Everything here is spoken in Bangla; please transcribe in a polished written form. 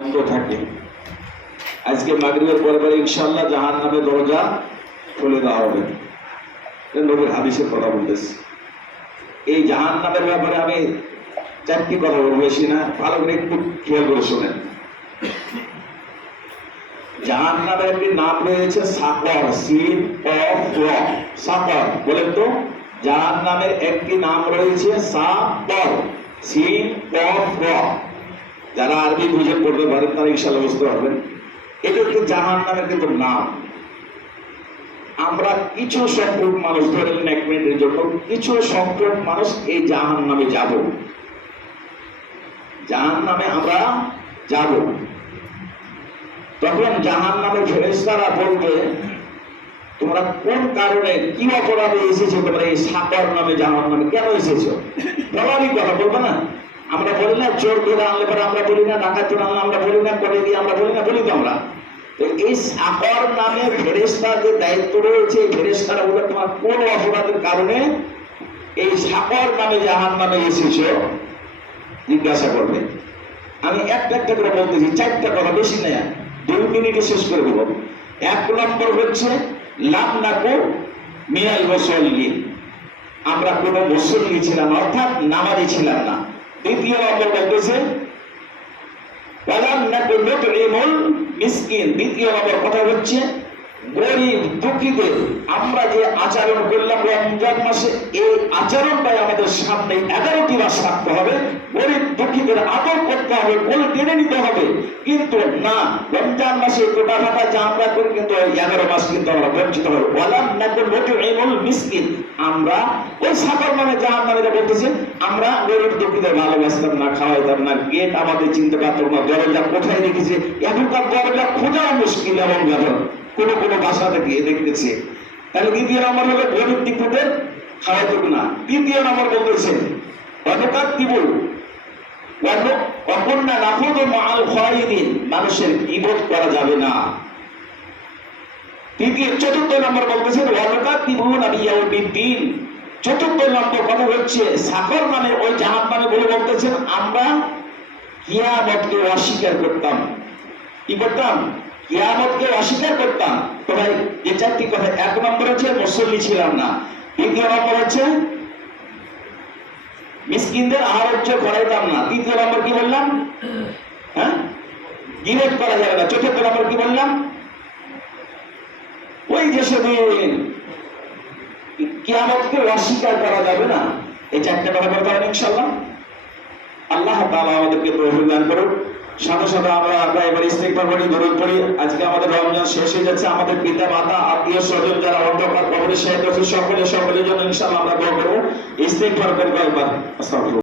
থাকে। আজকে মাগরিবের পরে ইনশাআল্লাহ জাহান্নামের দরজা খুলে দেওয়া হবে। নবীর হাদিসের কথা বলতেছি। এই জাহান্নামের ব্যাপারে আমি চারটি কথা বলবো, বেশি না, ভালো করে একটু খেয়াল করে শোনেন। জাহান্নামের একটি নাম রয়েছে সাকর, সিন অফ র, সাকর। বলেন তো, জাহান্নামের একটি নাম রয়েছে সাকর, সিন অফ র। যারা আরবি বুঝে পড়তে পারেন তারা ইনশাআল্লাহ বুঝতে পারবেন। এটা একটি জাহান্নামের কিন্তু নাম। আমরা কিছু সংখ্যক মানুষ, ধরেন এক মিনিটের জন্য, কিছু সংখ্যক মানুষ এই জাহান্নামে যাব। জাহান্নামে আমরা যাব। তখন জাহান্নামের ফেরেশতারা বলবে, তোমরা কোন কারণে, কি অপরাধে এসেছো, তোমরা এই সাকর নামে জাহান্নামে কেন এসেছো? স্বাভাবিক কথা বলবে না? আমরা বলি না, চোর ধরে আনলে পরে আমরা বলি না, ডাকাত ধরে আনলে আমরা বলি না, করে দিয়ে আমরা বলি না, বলি তো আমরা। তো এই সাকর নামে ফেরেশতাদের দায়িত্ব রয়েছে, এই ফেরেশতারা বলে তোমার কোন অপরাধের কারণে এই সাকর নামে জাহান্নামে এসেছো জিজ্ঞাসা করবে। আমি একটা একটা করে বলতেছি, চারটা কথা, বেশি না, 2 মিনিটে শেষ করে দেবো। 1 নম্বর হচ্ছে লাম নাকু মিনাল মুসাল্লিন, আমরা কোনো মুসল্লি ছিলাম, অর্থাৎ নামাজি ছিলাম না। 2 নম্বর বলতেছে ওয়ালাম নাকু নুতইমুল মিসকিন, 2 নম্বর কথা হচ্ছে গরিব দুঃখীদের আমরা যে আচরণ করলাম রমজান মাসে, এই আচরণটাই আমাদের সামনে 11টি মাস থাকতে হবে। গরিব দুঃখীদের আদর করতে হবে, বলে টেনে নিতে হবে। কিন্তু না, রমজান মাসে গোটা ফাটা যা আমরা করি, কিন্তু 11 মাস কিন্তু আমরা বঞ্চিত হব। ওয়ালাম নাকুল নুতইমুল মিসকিন, আমরা ওই সাকর মানে জাহান্নামীরা বলতেছে আমরা গরিব দুঃখীদের ভালোবাসতাম না, খাওয়াইতাম না, গেট আমাদের চিনতে পারতাম না, দরজা কোথায় রেখেছে, এখনকার দরজা খোঁজা মুশকিল এমন ব্যাপার কোনো কোনো বাসাতে গিয়ে দেখতেছে। তাহলে 2 নম্বর হলো গরিব দুঃখীদের খাওয়াইত না। 3 নম্বর বলতেছেন অনকাত্তিবুল অপন্না নাফুদু মাআল খায়িদিন, মানুষের গীবত করা যাবে না। 4 নম্বর বলতেছেন ওয়াকাতিবুনা বিয়াউমিদ্দিন। 4 নম্বর কথা হচ্ছে সাকর নামে ওই জাহান্নামে বলে বলতেছেন আমরা কিয়ামতকে অস্বীকার করতাম। কি করতাম? কিয়ামতকে অস্বীকার করতাম। তো ভাই, এই 4টি কথা। 1 নম্বর হচ্ছে মুসল্লি ছিলাম না। 2 নম্বর হচ্ছে মিসকিনদের আহার্য করাইতাম না। 3 নম্বর কি বললাম? হ্যাঁ, গিবত করা যাবে না। 4 নম্বর কি বললাম? ওই যে সেদিন কিয়ামতকে অস্বীকার করা যাবে না। এই 4টা কথা বলতে হবে ইনশাআল্লাহ। আল্লাহ তাআলা আমাদেরকে তৌফিক দান করুন। সাথে সাথে আমরা এবার ইস্তিগফার পড়ি, দরুদ পড়ি। আজকে আমাদের রমজান শেষ হয়ে যাচ্ছে। আমাদের পিতা মাতা আত্মীয় স্বজন যারা অন্ধকার কবরে শহীদ হয়েছে সকলের জন্য ইনশাআল্লাহ আমরা দোয়া করব। ইস্তিগফার করব। আস্তাগফিরুল্লাহ।